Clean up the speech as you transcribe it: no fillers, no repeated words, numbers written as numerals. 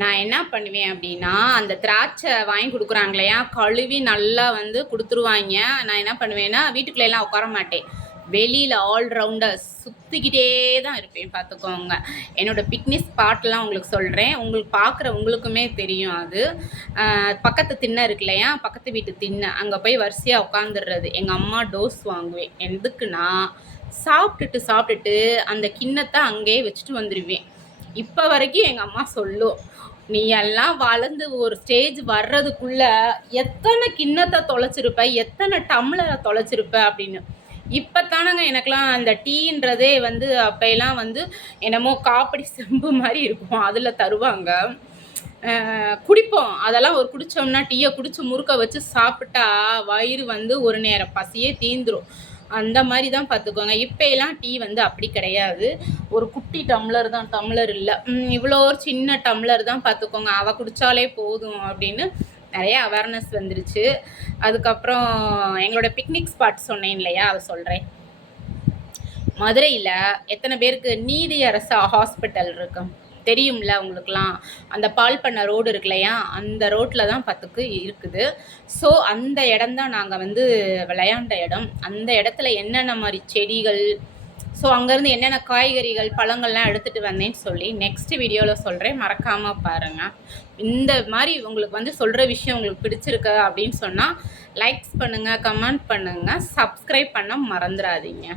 நான் என்ன பண்ணுவேன் அப்படின்னா, அந்த திராட்சை வாங்கி குடுக்குறாங்க இல்லையா, கழுவி நல்லா வந்து குடுத்துருவாய்ங்க. நான் என்ன பண்ணுவேன்னா, வீட்டுக்குள்ளேலாம் உட்கார மாட்டேன். வெளியில ஆல் ரவுண்டர்ஸ் சுத்திக்கிட்டே தான் இருப்பேன் பார்த்துக்கோங்க. என்னோட பிக்னிக் ஸ்பாட்லாம் உங்களுக்கு சொல்றேன். உங்களுக்கு பார்க்குற உங்களுக்குமே தெரியும் அது. பக்கத்து திண்ணை இருக்கு இல்லையா, பக்கத்து வீட்டு திண்ணை. அங்க போய் வரிசையா உட்காந்துர்றது. எங்க அம்மா டோஸ் வாங்குவேன். எதுக்குன்னா, சாப்பிட்டுட்டு அந்த கிண்ணத்த அங்கேயே வச்சுட்டு வந்துருவேன். இப்ப வரைக்கும் எங்க அம்மா சொல்லும், "நீ எல்லாம் வளர்ந்து ஒரு ஸ்டேஜ் வர்றதுக்குள்ள எத்தனை கிண்ணத்தை தொலைச்சிருப்ப, எத்தனை டம்ளரை தொலைச்சிருப்ப" அப்படின்னு. இப்போத்தானங்க எனக்கெல்லாம் அந்த டீன்றதே வந்து அப்போலாம் வந்து என்னமோ காப்படி செம்பு மாதிரி இருக்கும், அதில் தருவாங்க. குடிப்போம். அதெல்லாம் ஒரு குடித்தோம்னா டீயை குடித்து முறுக்க வச்சு சாப்பிட்டா வயிறு வந்து ஒரு நேரம் பசியே தீந்துரும். அந்த மாதிரி தான் பார்த்துக்கோங்க. இப்போலாம் டீ வந்து அப்படி கிடையாது. ஒரு குட்டி டம்ளர் தான், டம்ளர் இல்லை, இவ்வளோ ஒரு சின்ன டம்ளர் தான் பார்த்துக்கோங்க. அவள் குடித்தாலே போதும் அப்படின்னு நிறைய அவேர்னஸ் வந்துருச்சு. அதுக்கப்புறம் எங்களோட பிக்னிக் ஸ்பாட் சொன்னேன் இல்லையா, அதை சொல்கிறேன். மதுரையில் எத்தனை பேருக்கு நீதியரசு ஹாஸ்பிட்டல் இருக்கு தெரியும்ல உங்களுக்குலாம்? அந்த பால் பண்ண ரோடு இருக்கு இல்லையா, அந்த ரோட்டில் தான் பத்துக்கு இருக்குது. ஸோ அந்த இடம் தான் நாங்கள் வந்து விளையாண்ட இடம். அந்த இடத்துல என்னென்ன மாதிரி செடிகள், ஸோ அங்கேருந்து என்னென்ன காய்கறிகள் பழங்கள்லாம் எடுத்துகிட்டு வந்தேன்னு சொல்லி நெக்ஸ்ட் வீடியோவில் சொல்கிறேன், மறக்காமல் பாருங்கள். இந்த மாதிரி உங்களுக்கு வந்து சொல்கிற விஷயம் உங்களுக்கு பிடிச்சிருக்கு அப்படின்னு சொன்னால் லைக்ஸ் பண்ணுங்கள், கமெண்ட் பண்ணுங்கள், சப்ஸ்கிரைப் பண்ண மறந்துடாதீங்க.